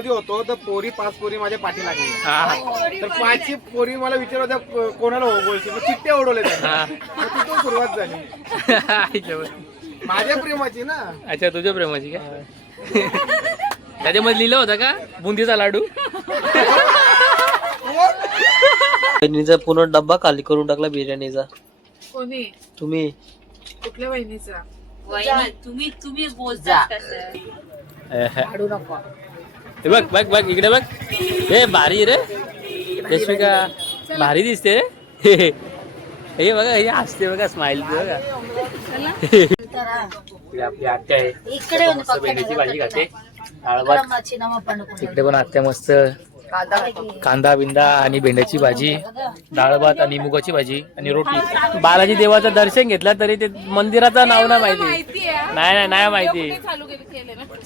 मध्ये होतो तर पोरी 5 पोरी माझ्या पाठी लागली. तर 5 पोरी मला विचारत होत्या कोणाला हो बोलशील, मग चिठ्ठ्या उडवले त्यांना. मग तिथून सुरुवात झाली माझ्या प्रेमाची ना. अच्छा, तुझ्या प्रेमाची काय? त्याच्यामध्ये लिहिलं होतं का बुंदीचा लाडू? बहिणीचा पूर्ण डब्बा खाली करून टाकला बिर्याणीचा. कोणी? तुम्ही. कुठल्या वहिनीचा? तुम्ही बोलता कसं? हे बघ बघ बघ इकडे बघ. हे भारी रे यशविका, भारी दिसते रे. हे बघा, हे हसते बघा, स्माइल बघा. आपली आत्या आहे, मस्त भेंडीची भाजी खाते, डाळ भात. इकडे पण आत्या मस्त कांदा बिंदा आणि भेंड्याची भाजी, डाळ भात आणि मुगाची भाजी आणि रोटी. बालाजी देवाचं दर्शन घेतलं तरी ते मंदिराचं नाव नाही माहिती. नाही नाही माहिती.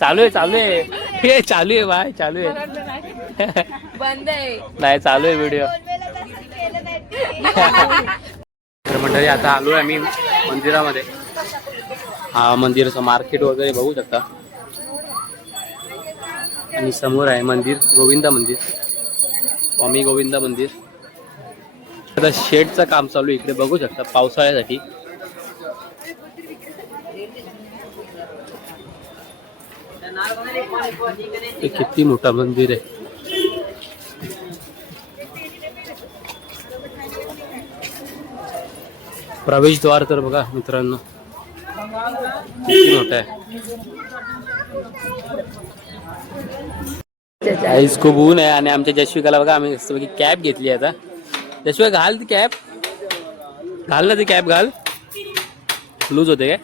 चालू आहे हे चालू आहे बाय, चालू आहे. बंद आहे. नाही, चालू आहे व्हिडिओ. तर मंडळी आता आलोय आम्ही मंदिरामध्ये. हा मंदिराचं मार्केट वगैरे बघू शकता. आणि समोर आहे मंदिर, गोविंदा मंदिर, स्वामी गोविंदा मंदिर. आता शेडचं काम चालू आहे इकडे बघू शकता पावसाळ्यासाठी. हे किती मोठा मंदिर आहे. प्रवेशद्वार तर बघा मित्रांनो किती मोठा आहे. आईस खूप ऊन आहे आणि आमच्या जशविकाला बघा आम्ही कॅप घेतली आता. जशविका घाल ती कॅप, घाल ना ती कॅप, घाल. लूज होते काय?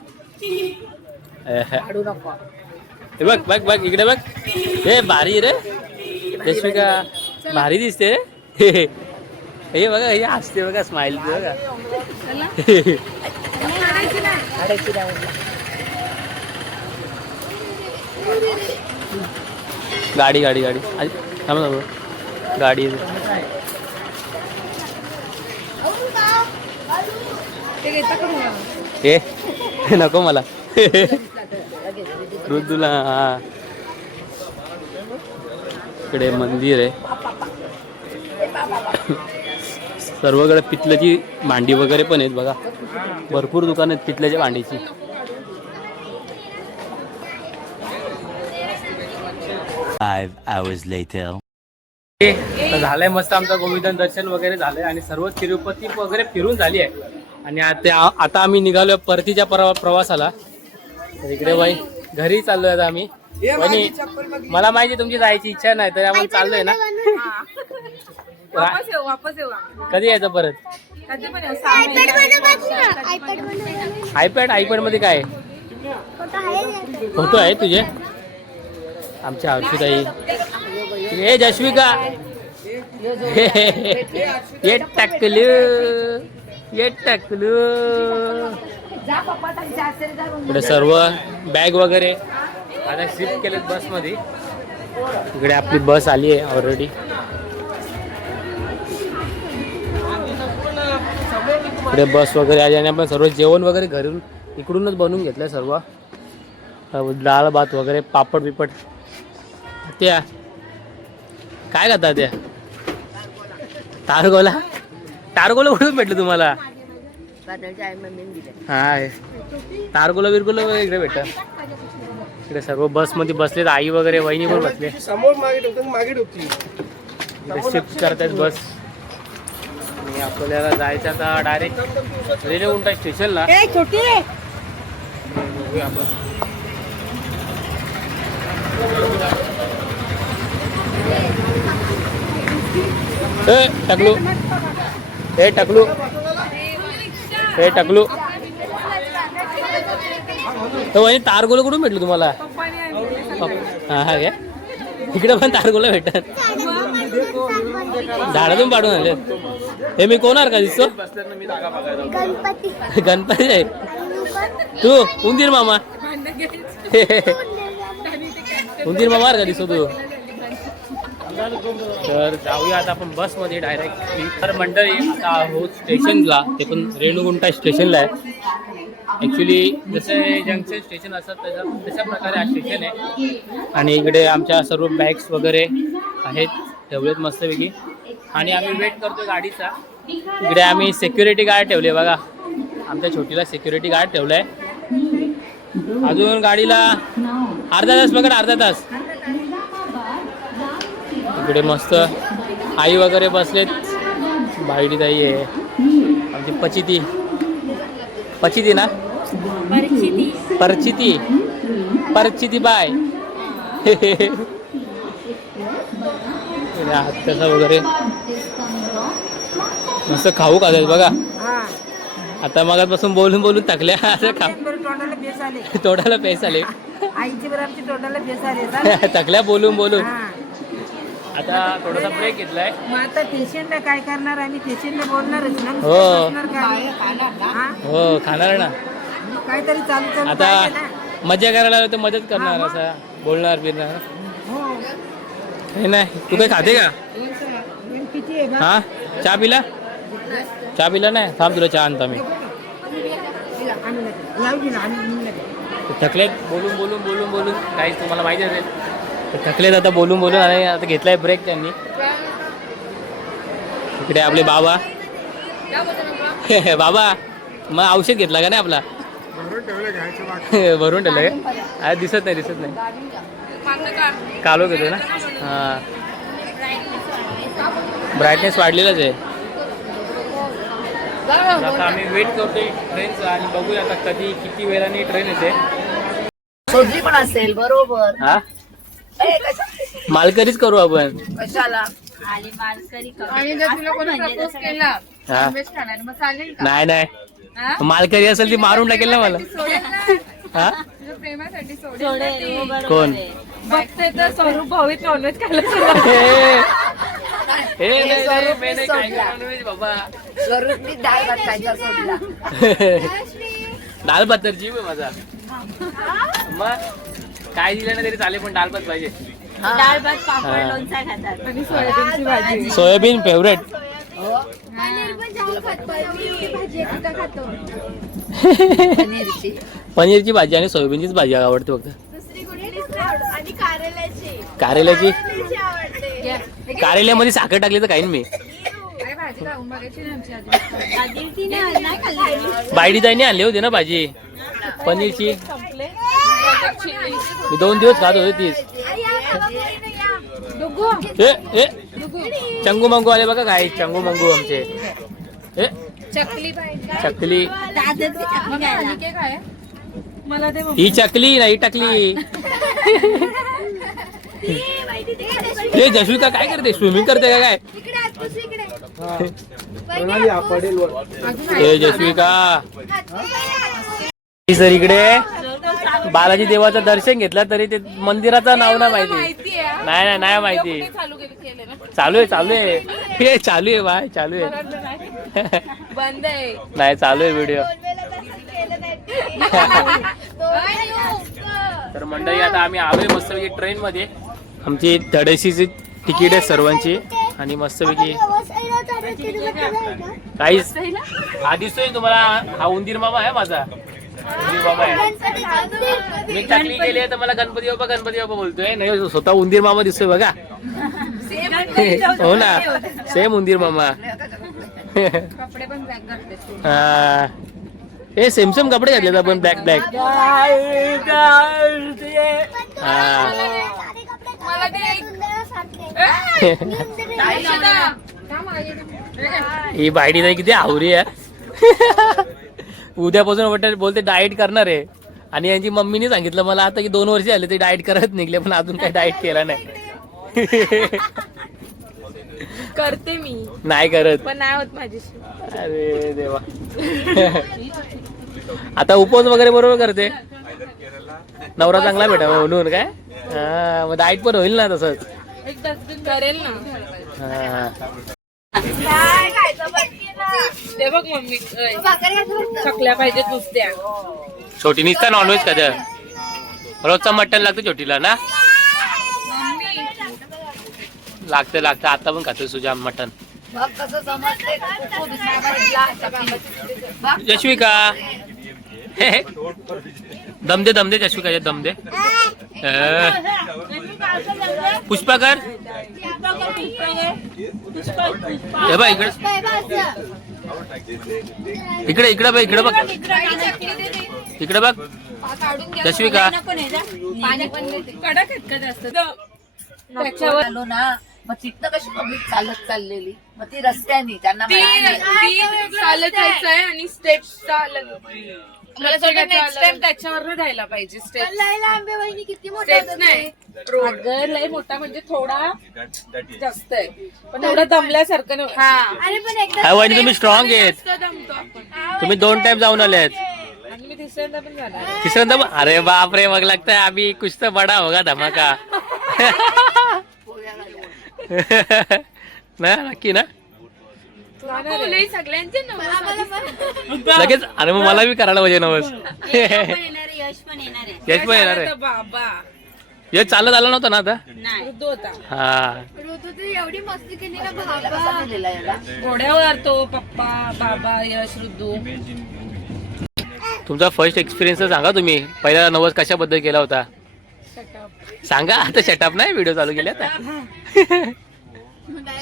हे बघ बघ बघ इकडे बघ. हे भारी रे जशविका, भारी दिसते रे. हे बघा, हे हसते बघा, स्माइल बघा. गाडी गाडी गाडी थांबा थांबा, गाडी. हे नको मला रुद्दूला. हा इकडे मंदिर आहे. सर्वकडे पितल्याची भांडी वगैरे पण आहेत बघा, भरपूर दुकान आहेत पितल्याच्या भांडीची. झालंय मस्त आमचं गोविंदन दर्शन वगैरे झालंय आणि सर्व तिरुपती वगैरे फिरून झाली आहे. आणि आता आम्ही निघालोय परतीच्या प्रवासाला. तर इकडे बाई घरी चाललोय आता आम्ही. मला माहिती तुमची जायची इच्छा नाही तर आपण चाललोय ना. वापस येऊ. कधी यायचं परत? आयपॅड मध्ये काय फोटो आहे तुझे? आमच्या औषधाई. हे जशविका, ये टाकलू, ये टाकलू. इकडे सर्व बॅग वगैरे आता शिफ्ट केलेत बस मध्ये. इकडे आपली बस आली आहे ऑलरेडी. इकडे बस वगैरे आली आणि आपण सर्व जेवण वगैरे घरून इकडूनच बनवून घेतलंय सर्व. डाळ भात वगैरे, पापड बिपड. त्या काय करतात त्या? तारगोला कुठून भेटलं तुम्हाला? हा, तारगोला बिरगोला वगैरे इकडे भेटत. इकडे सर्व बस मध्ये बसलेत, आई वगैरे वहिनी पण बसले. समोर मागे ठेवती. शिफ्ट करतात बस. आणि आपल्याला जायचं आता डायरेक्ट रेल्वे स्टेशनला. बघूया आपण. टाकलू. तो वहिनी तारगोला कुठून भेटलं तुम्हाला? हा घ्या, इकडे पण तारगोला भेटतात. झाडातून पाडून आले. हे मी कोणार का दिसतो? गणपती आहे तू. उंदीर मामा, उंदीर मामा का दिसतो तू? तर जाऊया आता आपण बस मध्ये डायरेक्ट. तर मंडळी आता आहोत स्टेशनला, ते पण रेणुगुंटा स्टेशनला आहे. ॲक्च्युली जसं जंक्शन स्टेशन असतात तशा प्रकारे हा स्टेशन आहे. आणि इकडे आमच्या सर्व बॅग्स वगैरे आहेत ठेवलेत मस्तपैकी. आणि आम्ही वेट करतो गाडीचा. इकडे आम्ही सिक्युरिटी गार्ड ठेवले बघा. आमच्या छोटीला सिक्युरिटी गार्ड ठेवला आहे. अजून गाडीला अर्धा तास बघा, अर्धा तास. इकडे मस्त आई वगैरे बसलेत. बायडी ताई आहे आमची पचिती ना परचिती बाय. तसं वगैरे मस्त खाऊ खातात बघा. आता मगापासून बोलून बोलून थकल्या. असं खाऊ तोंडाला पेस आले थकल्या बोलून बोलून. आता थोडासा ब्रेक घेतलाय. आता पेशंटला काय करणार, आम्ही पेशंटला बोलणारच ना. हो हो खाणार ना. काहीतरी चालू आता मजा करायला लागलो तर मदत करणार. असं बोलणार बिरणार हे नाही. तू काही खाते का? हा चहा पिला? चहा पिला नाही? थांब तुला चहा आणता मी. थकलेत बोलून बोलून बोलून बोलून. काही तुम्हाला माहिती असेल थकलेत आता बोलून बोलून. आणि आता घेतलाय ब्रेक त्यांनी. इकडे आपले बाबा बाबा मग औषध घेतला का नाही आपला? भरून ठेवलं काय? आज दिसत नाही कालो घेतो ना. हां ब्राईटनेस वाढलेलाच आहे. आता आम्ही वेट करतोय ट्रेनचा आणि बघूया आता कधी किती वेळाने ट्रेन येते. सोडली पण असेल बरोबर. हा मालकरीच करू आपण. कशाला आली मालकरी आणि जर तुला कोणी प्रपोज केला हा. नॉनव्हेज खाणार मग चालेल का? नाही नाही हा? मालकरी असेल ती मारून टाकेल ना मला. सोडेल ना. हा तुझ्या प्रेमासाठी सोडेल ना ती. कोण? बघते तर स्वरूप भावीत नॉनव्हेज खायला सुरुवात. बाबा स्वरूपनी डाळ भात खायचा सोडला. दाल भात तर जीव आहे माझा. मग काय दिलं ना तरी चालेल पण दाल भात पाहिजे. डाळ भात पापड लोणचा खातात. आणि सोयाबीनची भाजी. Soybean favourite. पनीरची पनीरची भाजी आणि सोयाबीनचीच भाजी आवडते फक्त. कारेल्याची कारेल्यामध्ये साखर टाकली तर काही मी. काय भाजी खाऊन बघायची ना आमची आधी. बायडी ताईने आणली होती ना भाजी पनीरची. मी 2 दिवस खात होते तीच. ए चंगू मंगू आले बघा काय. चंगू मंगू आमचे. ए चकली काय मला ते ही चकली नाही टाकली. हे जशविका काय करते? स्विमिंग करते का काय? हे जशविका सर इकडे बालाजी देवाचं दर्शन घेतलं तरी ते मंदिराचं नाव नाही माहिती. नाही नाही माहिती. चालू आहे हे चालू आहे बाय चालू आहे. बंद आहे. नाही चालू आहे व्हिडिओ. तर मंडळी आता आम्ही आलोय मस्तपैकी ट्रेन मध्ये. आमची धडेशीची तिकीट आहे सर्वांची. आणि मस्तपैकी काहीच हा दिसतोय तुम्हाला. हा उंदीर मामा आहे माझा. उंदीर मामा आहे. मी टाकली गेली आहे तर मला गणपती बाप्पा बोलतोय. नाही स्वतः उंदीर मामा दिसतोय बघा. हो ना सेम उंदीर मामा. कपडे पण ब्लॅक घातले. हा हे सेम कपडे घातलेत आपण ब्लॅक ब्लॅक. मला ते ही बायडी नाही किती आवरी आहे. उद्यापासून बोलते डाएट करणार आहे. आणि यांची मम्मीने सांगितलं मला आता की 2 वर्ष झाले ते डाएट करत निघले पण अजून काही डाएट केला नाही. करते मी नाही करत पण नाही होत माझ्याशी. अरे देवा. आता उपवास वगैरे बरोबर करते. नवरा चांगला भेटा म्हणून काय. हा मग डाएट पण होईल ना तसंच. एक डस्टबिन करेल ना. ते बघ मम्मी चकल्या पाहिजेत नुसत्या. छोटी निसता नॉनव्हेज कधी रोजचा मटन लागतं छोटीला ना. लागतं आता पण खातो सुजा मटन. यशविका दम दे जशवी काय दम दे. पुष्पा कर. हे बघ इकडे इकडे बघ इकडे बघ इकडे बघ जशवी का. त्याच्यावर आलो ना मग तिथनं कशी पब्लिक चालत चाललेली मग ती रस्त्याने त्यांना माहिती नाही. चालत जायचंय आणि स्टेप नेक्स्ट टाइम त्याच्यावर जायला पाहिजे. स्टेप्स नाही अगं लय मोठा म्हणजे थोडा जास्त आहे पण एवढं दमल्यासारखं नाही. हा वहिनी तुम्ही स्ट्रॉंग आहेत. दमतो आपण तुम्ही 2 टाइम जाऊन आले आहेत. आणि मी तिसऱ्यांदा पण जाणार. तिसऱ्यांदा अरे बाप रे मग लगता है अभी कुछ तो बड़ा होगा धमाका. ना नक्की ना सगळ्यांचे लगेच. अरे मग मला बी करायला पाहिजे नवस. यश पण येणार आहे. बाबा हे चालत आला नव्हता ना आता. वृद्ध होता हा एवढी मस्ती केली ना भाबा. घोड्यावर तो पप्पा बाबा यश ऋतू. तुमचा फर्स्ट एक्सपिरियन्स सांगा तुम्ही. पहिला नवस कशाबद्दल केला होता सांगा. आता शटअप नाही व्हिडिओ चालू केले आता.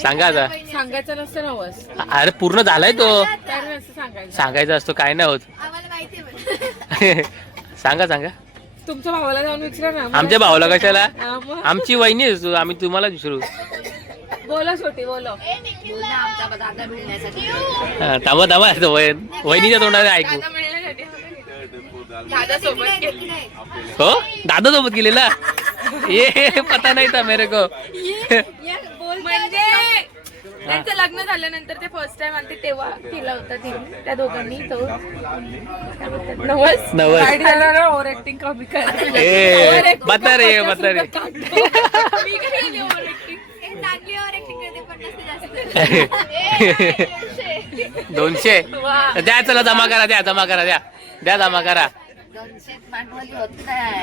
सांगा आता. सांगायचं नसतं नवस अरे पूर्ण झालाय तो. कारण असं सांगायचं. सांगायचा असतो काय नाही होत. सांगा सांगा. तुमच्या भावाला जाऊन विचारा ना. आमच्या भावाला कशाला. हा, मग आमची वहिनी आहेस तू. आम्ही तुम्हाला विचारू. बोला छोटी बोलो. आमचा दादा मिळण्यासाठी हा, थांबा थांबा वहिनीच्या तोंडाने ऐकू. दादा सोबत हो दादा सोबत गेलेला. ये पता नाही था मेरे को. म्हणजे त्यांचं लग्न झाल्यानंतर ते फर्स्ट टाइम आलते तेव्हा केला होता तिने त्या दोघांनी तो नवस. नवस. गाडी चालवणार ओव्हर ऍक्टिंग कमी कर. ए बता रे. मी काय केली ओव्हर ऍक्टिंग. 200 द्या. चला जमा करा. द्या जमा करा. द्या जमा करा. 200 भांडवली होत नाही.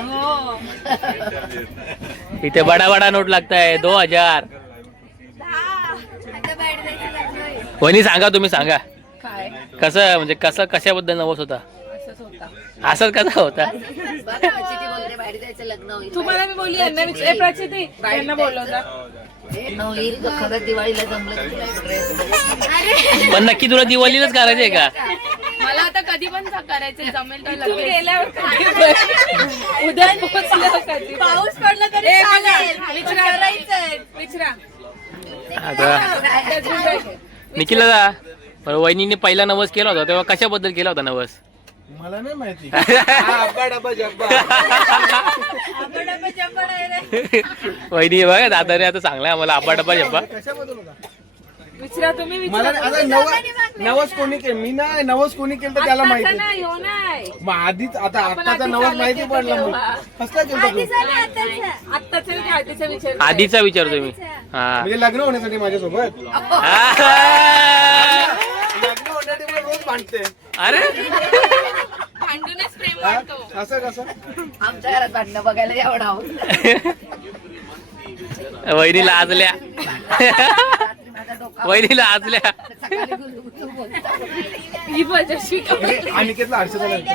इथे बडा बडा नोट लागताय 2000. वहिनी सांगा तुम्ही सांगा. काय कसं म्हणजे कसं कशाबद्दल नवस होता. असंच होता. असंच कसा होता. बघा चिठी बोलते बाहेर जायचं लग्न होईल. तुम्हाला मी बोलली यांना विचार प्राचिती यांना बोलवता. लग्न होईल तर खरंच दिवाळीला जमलं की तुला ड्रेस. पण नक्की तुला दिवाळीलाच करायचंय का. मला आता कधी पण करायचं जमेल तर लगेच. गेल्यावर उद्या पोहोचलं कधी पाऊस पडला तरी विचारा. आता निखिलला जा. बरं वहिनीने पहिला नवस केला होता तेव्हा कशाबद्दल केला होता नवस. मला नाही माहिती. अब्बा डब्बा जब्बा. वहिनी बघा दादा रे आता चांगला आम्हाला आबा डब्बा जब्बा. कशाबद्दल होता विचारा तुम्ही मला विचारा. आता नवस कोणी केलं. मी नाही नवस कोणी केलं तर त्याला माहिती. नाही हो नाही मग आधीच आता आपण आत्ताचा आधी नवस चालत माहिती नाही पडला. मग तेव्हा. कसला केलं तू. आत्ताच आधीचा विचार. आधीचा विचार तुम्ही. हा म्हणजे लग्न होण्यासाठी माझ्यासोबत. लग्न होण्यासाठी मला रोज भांडते. अरे भांडूनच प्रेम हा? वाटतो. असं कसं. आमच्या घरात भांडणं बघायला एवढा वहिनी लाजल्या. माझा डोका वहिनी लाजल्या. सकाळी गुलगुलू बोलतो. ही बजाशी अनिकेतला हर्षदा लागते.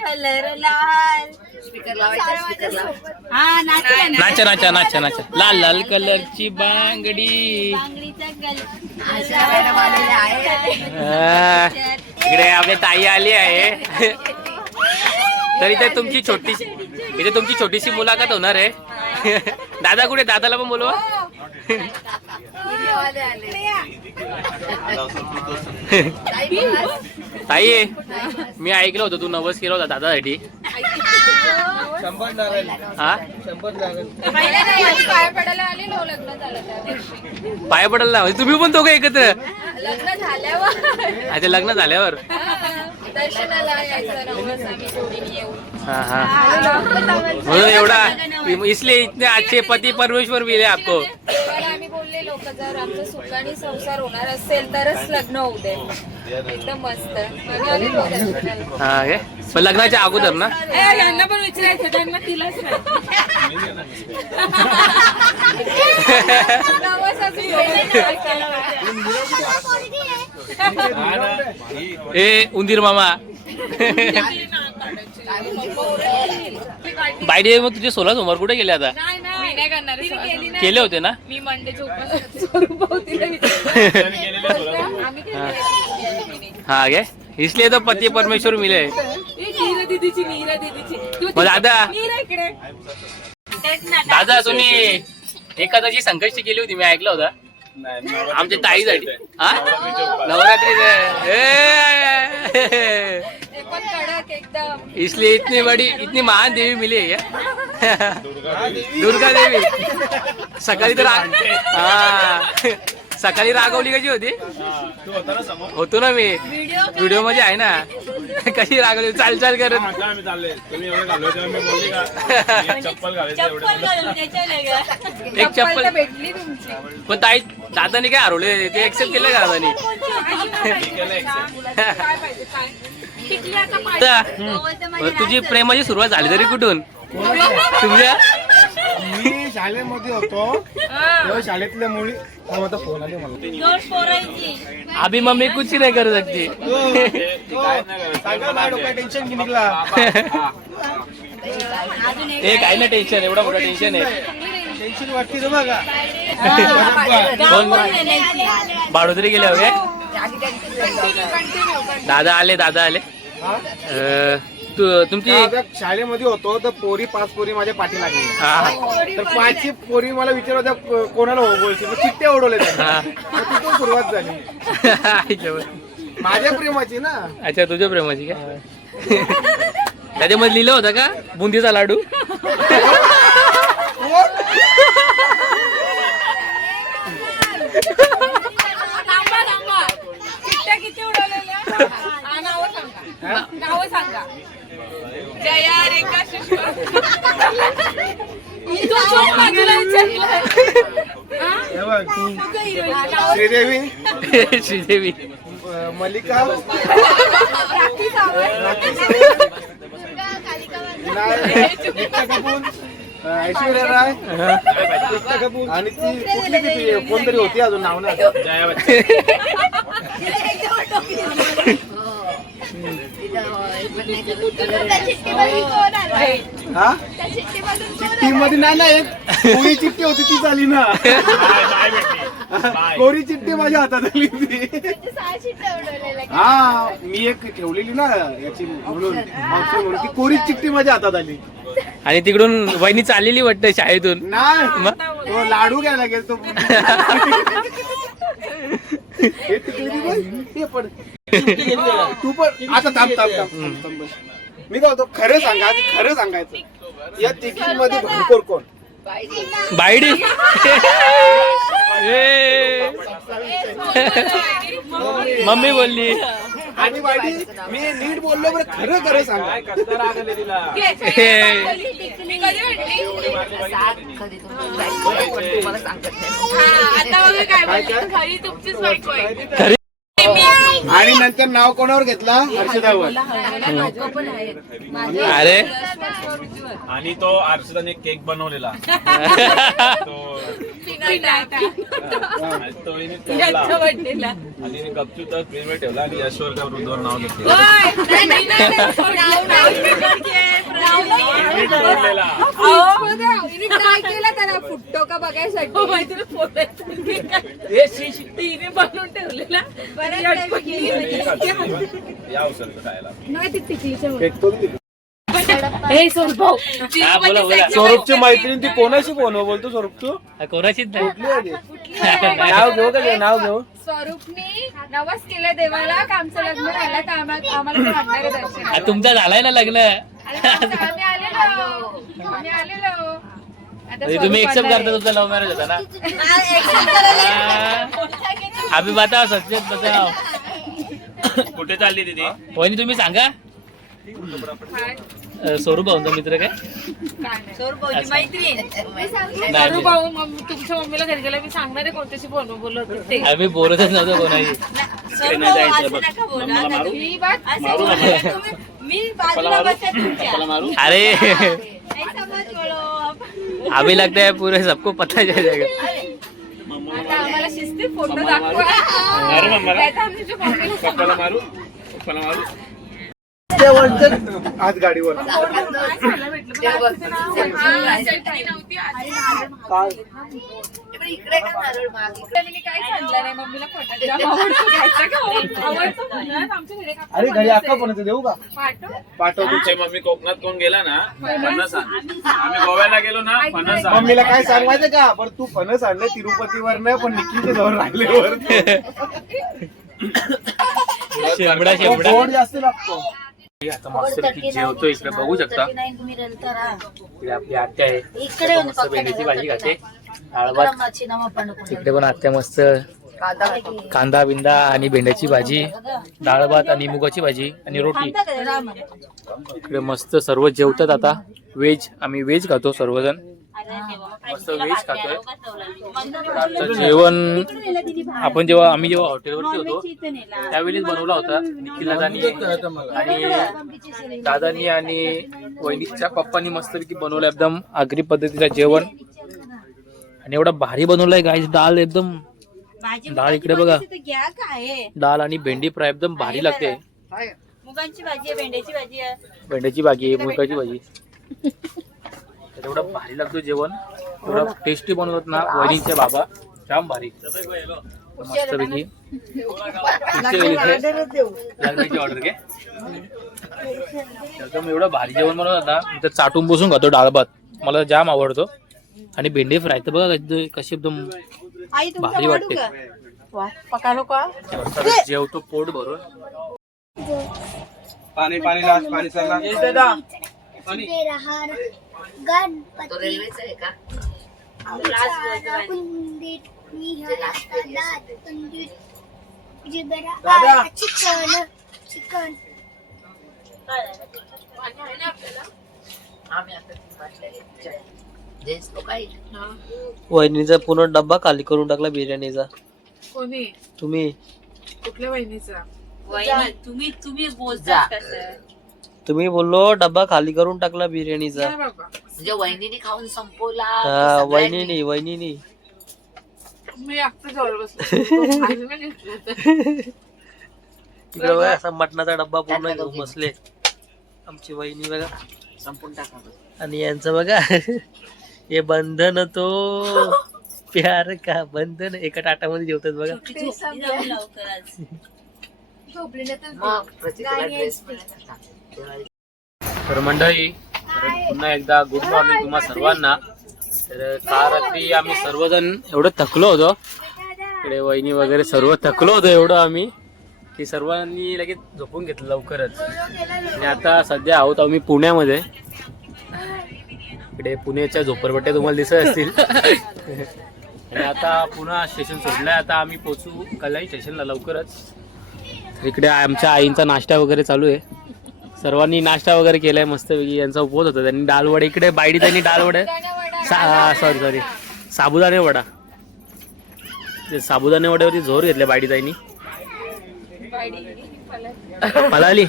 कलर लाल स्पीकर लावायचा. स्पीकर लावायचा. हा नाचा नाचा नाचा नाचा. लाल लाल कलरची बांगडी. अशा मॅडम आलेल्या आहेत. इकडे आपली ताई आली आहे. तर इथे तुमची छोटीशी मुलाखत होणार आहे. दादा कुठे. दादाला पण बोलवा. व्हिडिओवाले आले. ताई मी ऐकलं होतं तू नवस केला होता दादासाठी. 100 लागेल. हा 100 लागेल. पाय पडायला आलेलो लग्न झालं त्या दिवशी. पाय पडायला लावा. तुम्ही पण दोघं एकत्र. लग्न झाल्यावर अच्छा लग्न झाल्यावर. दर्शनाला यायचं नवस आम्ही जोडीने येऊ. हाँ हाँ म्हणून एवढा इसलिए इतने अच्छे पति परमेश्वर मिले आपको. देवाला आम्ही बोलले लोक जर आमचं सुखाने संसार होणार असेल तरच लग्न होऊ दे. एकदम मस्त. आम्ही आलेलो दर्शनाला. हा काय पण लग्नाच्या अगोदर ना. यांना पण विचारायचं त्यांना तिलाच ए उंदीर मामा. बायडे मग तुझे 16 सोमवार कुठे गेले आता? मी नाही करणार केले होते ना? मी मंडेचे उपास स्वरूप तिला विचारलं. आम्ही केले. हाँ क्या इसलिए तो पति परमेश्वर मिले. नीरा दीदीची तू मग दादा नीरा इकडे दादा तुम्ही एकादशी संकष्टी केली होती मी ऐकलं होता आमच्या ताईसाठी. हा नवरात्री पण कडक एकदम. इसलिए इतनी महान देवी मिली है क्या? दुर्गा देवी. सकाळी तर सकाळी रागवली कशी होती? होतो ना मी व्हिडिओ मध्ये आहे ना. कशी रागवली चाल चाल करत. एक चप्पल भेटली तुमची. पण ताई दादानी काय हरवले ते एक्सेप्ट केलं का दादानी? काय पाहिजे काय टिकल्याचा पाहिजे. तुझी प्रेमाची सुरुवात झाली तरी कुठून? तुमच्या मी शाळेमध्ये होतो तेव्हा शाळेतल्या मुली आता फोन आले मला. अभी मम्मी कुछ नहीं कर सकती. टेन्शन की निघला. एक आहे ना टेन्शन एवढा मोठा टेन्शन आहे. टेन्शन वाटते तर बघा. बाडोदरी गेले होते. दादा आले तुमची आता शाळेमध्ये होतो तर पोरी 5 पोरी माझ्या पाठी लागली. तर 5 पोरी मला विचारत होत्या कोणाला हो बोलशील. मग चिठ्ठ्या उडवले त्यांनी. मग तिथून सुरुवात झाली माझ्या प्रेमाची ना. अच्छा तुझ्या प्रेमाची का? त्याच्यामध्ये लिहिलं होतं का बुंदीचा लाडू? थांबा. चिठ्ठ्या किती उडवलेल्या? नावं सांगा. जया रेखा शिशुआ. तू चोप बाजूला विचारलं. श्रीदेवी, श्रीदेवी, मल्लिका, राखी सावंत. एकता कपूर, ऐश्वर्या राय, एकता कपूर आणि ती कुठली ती कोणतरी होती अजून नाव ना. जया हा चिठ्ठी मध्ये नाही एक कोरी चिठ्ठी होती ती झाली ना. कोरी चिठ्ठी माझ्या हातात आली होती. हा मी एक ठेवलेली ना याची म्हणून ती कोरी चिठ्ठी माझ्या हातात आली. आणि तिकडून वहिनी चाललेली वाटतं शाळेतून. नाही तो लाडू घ्यायला गेल तो. हे तिकडे पण तू पण आता थांब. मी काय होतो खरं सांगायचं या तिकीटमध्ये भरपूर कोण बायडी. मम्मी बोलली आणि बायडी मी नीट बोललो बरं खरं सांगा. मी कधी भेटली? आता बघा काय खरी तुमचीच बायको आहे. आणि नंतर नाव कोणावर घेतला? हर्षदावर. अरे आणि तो हर्षदाने केक बनवलेला आणि गपचूप तर फ्रीजवर ठेवला आणि यशवर का वृद्धवर नाव घेतलं. फुटतो का बघायसाठी तिने बनवून ठेवलेला. या उसळचं खायला हा, बोला बोला. स्वरूपची मैत्रीण ती कोणाशी फोन बोलतो? स्वरूप तू कोणाचीच नाही. नाव घेऊ का? नाव घेऊ. स्वरूपनी नवस केलं देवाला का आमचं लग्न झालं तर आम्हाला ते वाटणारे दर्शन. आ, तुमचं झालाय ना लग्न. आम्ही आलेलो. आता म्हणजे तुम्ही एक्सेप्ट करता तुमचा लव्ह मॅरेज होता ना. अभी बताओ सच्चेच बताओ. कुठे चालली तिथे? वहिनी तुम्ही सांगा. स्वरूप भाऊंचा मित्र काय? स्वरूप भाऊ तुमच्या मम्मीला घरी गेला मी सांगणार आहे कोणत्याशी फोन बोलत होते ते. आम्ही बोलतच नव्हतो कोणाशी. अरे अभी लगता है पूरे सबको पता चल जाएगा. आता आम्हाला शिस्तीत फोटो दाखवा. मारू मम्माला. नाहीतर आमच्या मम्मीला सांगा. मारू. जेवण आज गाडीवर इकडे का नारळ माग इकडे काय सांगलं नाही मम्मीला फटाके आवडतो आमच्या घरी अरे घरी अक्का पण देऊ का पाठव तुमची मम्मी कोकणात कोण गेला ना फणस आण. आम्ही गोव्याला गेलो ना फणस आण. मम्मीला काय सांग माहितीये का बरं तू फणस आणलं तिरुपतीवर नाही पण निखिलच्या जवळ राहिल्यावर शेंबडा शेंबडा गोड जास्त लागतो आता मस्त जेवतो इकडे बघू शकता इकडे आपली आत्या आहे इकडे मस्त भेंडीची भाजी खाते डाळ भात इकडे पण आत्या मस्त कांदा बिंदा आणि भेंड्याची भाजी डाळ भात आणि मुगाची भाजी आणि रोटी इकडे मस्त सर्व जेवतात आता व्हेज आम्ही व्हेज खातो सर्वजण मस्त व्हेज खातोय आता जेवण आपण आम्ही जेव्हा हॉटेलवरती होतो त्यावेळीच बनवला होता निखिल आणि दादानी आणि वहिनीच्या पप्पांनी मस्तपैकी बनवलं एकदम आगरी पद्धतीचं जेवण आणि एवढा भारी बनवलाय गाईस डाळ एकदम डाळ इकडे बघा डाळ आणि भेंडी फ्राय एकदम भारी लागते मुगाची भाजी आहे, भेंड्याची भाजी आहे. भेंड्याची भाजी आहे मुगाची भाजी एवढं भारी लागतो जेवण एवढं टेस्टी बनवत ना वहिनीचे बाबा जाम भारी मस्तपैकी लग्नाची ऑर्डर घे एकदम एवढं भारी जेवण बनवत ना तर चाटून बसून खातो डाळ भात मला जाम आवडतो आणि भेंडी फ्राय तर बघा कशी एकदम भारी वाटते जेवतो पोट भरून पाणी पाणी लास्ट पाणी चालला तो रेल्वेचा आहे का आम्ही आता 3 बाटल्या घेतल्या. जेस तो काय वहिनीचा पूर्ण डब्बा खाली करून टाकला बिर्याणीचा. कोणी तुम्ही कुठल्या वहिनीचा तुम्ही बोलता तुम्ही बोललो डब्बा खाली करून टाकला बिर्याणीचा. म्हणजे वहिनीने खाऊन संपवला हा वहिनीनी मी एकटं जवळ बसलो तिकडे बघा असा मटणाचा डब्बा पूर्ण घेऊन बसले आमची वहिनी बघा संपून टाका आणि यांचं बघा हे बंधन तो प्यार का बंधन एका ताटामध्ये जेवतात बघा. मग प्रत्येकाला ड्रेस मिळाला. तर मंडळी परत पुन्हा एकदा गुड मॉर्निंग तुम्हा सर्वांना. तर काल रात्री आम्ही सर्वजण एवढं थकलो होतो इकडे वहिनी वगैरे सर्व थकलो होतो एवढं आम्ही की सर्वांनी लगेच झोपून घेतलं लवकरच. आणि आता सध्या आहोत आम्ही पुण्यामध्ये. इकडे पुण्याच्या झोपडपट्ट्या तुम्हाला दिसत असतील. आणि आता पुन्हा स्टेशन सोडलंय आता आम्ही पोहोचू कल्याण स्टेशनला लवकरच. इकडे आमच्या आईंचा नाश्ता वगैरे चालू आहे. सर्वांनी नाश्ता वगैरे केलाय मस्त वेगळी. यांचा उपवास होता त्यांनी डाळ वडे इकडे बायडी त्यांनी डाळ वडे सॉरी साबुदाणे वडा साबुदाणे वड्यावरती जोर घेतले बायडी ताईंनी. पलाली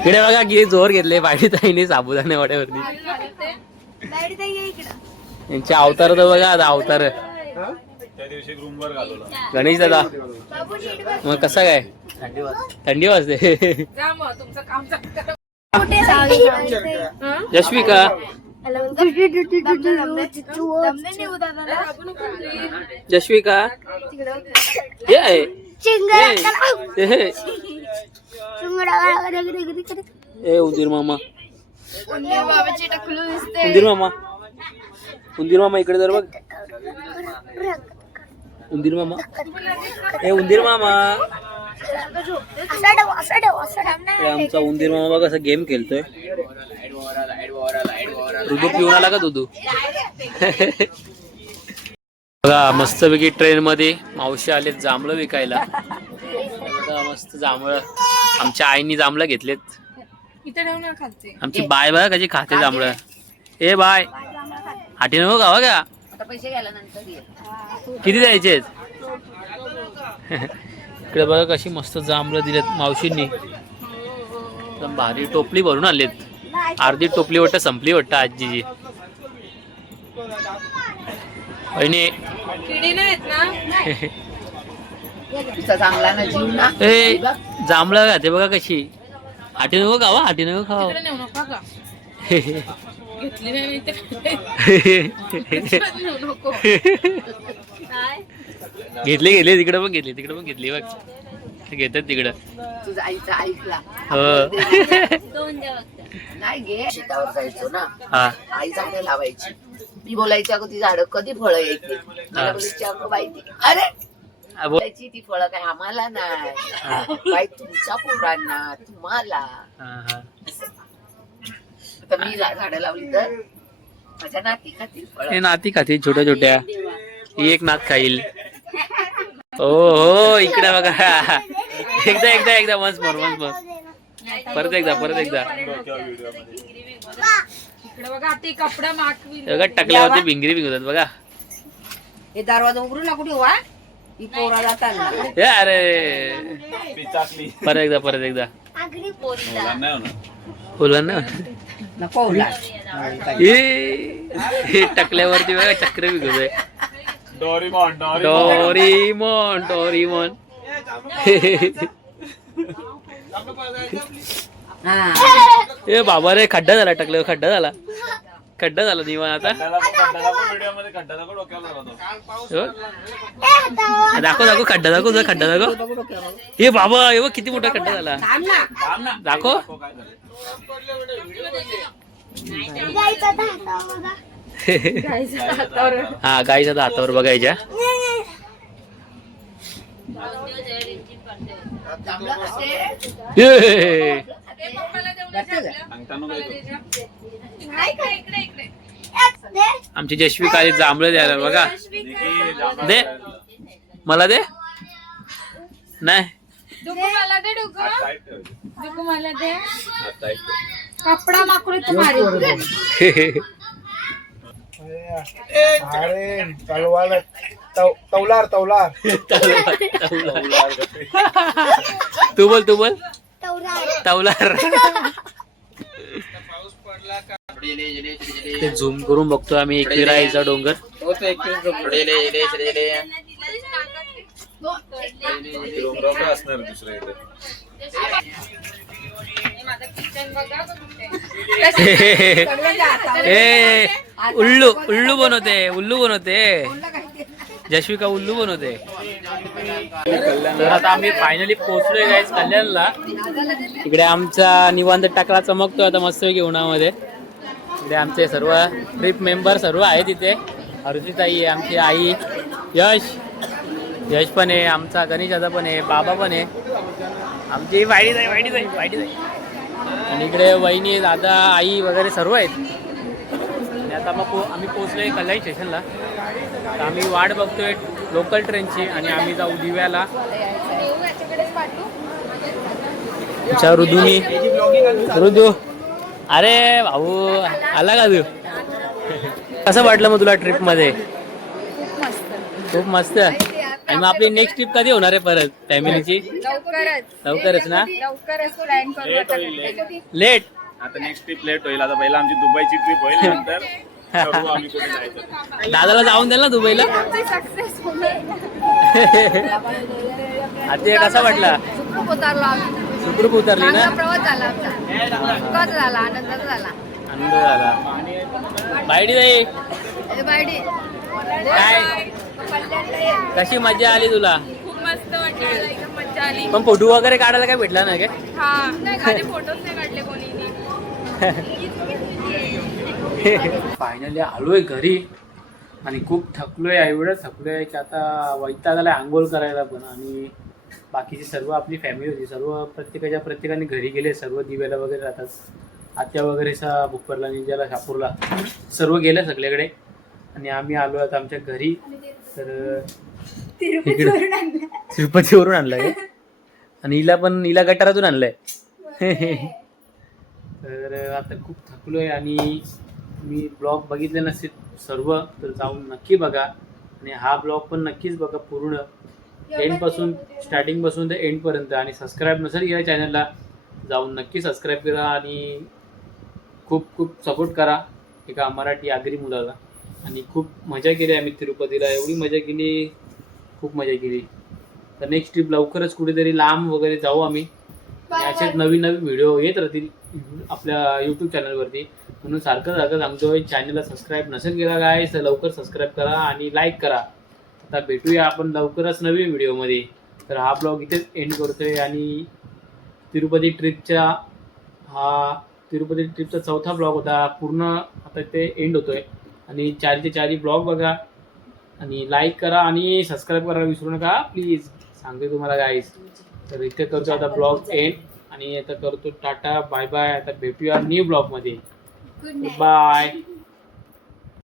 इकडे बघा किती जोर घेतले बायडी ताईंनी साबुदाणे वड्यावरती. यांचे अवतार तर बघा आता अवतार. त्या दिवशी रूमवर घालवला गणेश दादा मग कसा काय थंडी वाजते. जश्विका जश्विका ए उंदीर मामा उंदीर मामा इकडे जर बघ उंदीर मामा ए उंदीर मामा आमचा उंदीर मामा बघा कसा गेम खेळतोय. ऋतू पिऊन आला का दुधू बघा मस्तपैकी ट्रेन मध्ये मावशी आले जांभळं विकायला. बघा मस्त जांभळं आमच्या आईनी जांभळं घेतलेत. आमची बाय बघा कशी खाते जांभळं. ए बाय हाटी नको गावा का आता पैसे घ्यायला नंतर ये. किती द्यायचे इकडे बघा कशी मस्त जांभळं दिलेत मावशींनी. एकदम भारी टोपली भरून आलेत. अर्धी टोपली वाटतं संपली वाटतं आजीची. वहिनी तुझा चांगला ना जीव ना. ए जांभळं खाते बघा कशी. हाटी नको खावा, हाटी नको खावा. तिकडे नेऊ नका का घेतली नाही मी ते नेऊ नको. घेतले तिकडे पण घेतली बघ. घेतात तिकडं. तुझा आईचा ऐकला. हो. नाही घे शेतावर जायचो ना. हा आई झाडं लावायची. मी बोलायची अगं ती झाडं कधी फळं येते. मला बोलायची अगं बाई अरे बोलायची ती फळं काय आम्हाला नाही बाई तुमच्या पोरांना तुम्हाला. आता मी झाडं लावली तर माझ्या नाती खातील फळं. हे नाती खातील छोट्या छोट्या. ही एक नात खाईल. हो इकडे बघा. एकदा once more. परत एकदा इकडे बघा ते कपडा मागवी बघा टकल्यावरती भिंगरी भिंगतात बघा. हे दरवाजा उघडू नको ठेवा ही पोरा जाताना. अरे पिचाकली परत एकदा नाही होणार. फुलांना नको उला. हे टकल्यावरती बघा चक्र भिगवतोय. डोरीमॉन. ए बाबा रे खड्डा झाला टकल्यावर. खड्डा झाला निवान आता. दाखव खड्डा दाखव. हे बाबा हे किती मोठा खड्डा झाला. दाखव. हा गाईच्या हातावर बघायच्या. आमची जशवी काली जांभळं द्यायला बघा. दे मला दे. नाही मला दे कपडा माकून तू मारी. अरे तलवार तौलार. तू बोल तवलार. ते झूम करून बघतो आम्ही एकविराईचा डोंगर. असणार दुसरं इथे. उल्लू बनवते. जशविका उल्लू बनवते. तर आता आम्ही फायनली पोहोचलोय गाईस कल्याणला. इकडे आमचा निवांत टाकला चमकतोय आता मस्तपैकी उन्हामध्ये. इकडे आमचे सर्व ट्रिप मेंबर सर्व आहेत इथे. अरुचिताई आहे, आमची आई, यश पण आहे, आमचा गणेश दादा पण आहे, बाबा पण आहे, आमची वाईडी जाई. आणि इकडे वहिनी, दादा, आई वगैरे सर्व आहेत. आणि आता मग आम्ही पोहोचलोय कल्याण स्टेशनला. तर आम्ही वाट बघतोय लोकल ट्रेनची आणि आम्ही जाऊ दिव्याला. ऋदू अरे भाऊ आला का तू? कसं वाटलं मग तुला ट्रिप मध्ये? खूप मस्त. आणि मग आपली नेक्स्ट ट्रिप कधी होणार आहे परत फॅमिलीची? लवकरच ना? लेट आता नेक्स्ट ट्रिप लेट होईल. आता पहिला आमची दुबईची ट्रिप होईल, नंतर ठरवू आम्ही कुठे जायचं. दादाला जाऊन द्याल ना दुबईला. आता कसा वाटला? सुखरूप उतरली ना? आनंद झाला. बायडी जाई काय कशी मजा आली तुला? खूप मस्त वाटलं, मजा आली. पण फोटो वगैरे काढायला काय भेटला नाही काय? हा नाही फोटोच नाही काढले कोणी. फायनली आलोय घरी आणि खूप थकलोय. एवढं थकलोय की आता वैताग आलाय आंघोळ करायला पण. आणि बाकीची सर्व आपली फॅमिली होती, सर्व प्रत्येकाने घरी गेले. सर्व दिव्याला वगैरे राहतात. आत्या वगैरेचा भुप्परला, निंजाला, शापूरला सर्व गेल्या सगळीकडे. आणि आम्ही आलो आता आमच्या घरी. तर तिरुपतीवरून आणलाय आणि हिला गटारातून आणलाय. तर आता खूप थकलोय आणि मी ब्लॉग बघितले नसतील सर्व तर जाऊन नक्की बघा. आणि हा ब्लॉग पण नक्कीच बघा पूर्ण एंडपासून, स्टार्टिंगपासून ते एंडपर्यंत. आणि सबस्क्राईब नसेल या चॅनलला जाऊन नक्की सबस्क्राईब करा आणि खूप खूप सपोर्ट करा एका मराठी आगरी मुलाला. आणि खूप मजा केली आम्ही तिरुपतीला. एवढी मजा केली, खूप मजा केली. तर नेक्स्ट ट्रिप लवकरच कुठेतरी लांब वगैरे जाऊ आम्ही. असेच नवीन नवीन व्हिडिओ येत राहतील आपल्या यूट्यूब चॅनलवरती. म्हणून सारखं सांगतोय, चॅनलला सबस्क्राईब नसेल केला गाईस तर लवकर सबस्क्राईब करा आणि लाईक करा. आता भेटूया आपण लवकरच नवीन व्हिडिओमध्ये. तर हा ब्लॉग इथेच एंड करतोय आणि तिरुपती ट्रिपचा चौथा ब्लॉग होता. पूर्ण आता ते एंड होतोय. आणि 4चे 4 ब्लॉग बघा आणि लाईक करा आणि सबस्क्राईब करायला विसरू नका प्लीज, सांगते तुम्हाला गाईस. तर इथे करतो आता ब्लॉग एंड आणि आता करतो टाटा बाय बाय. आता भेटूया न्यू ब्लॉगमध्ये. बाय.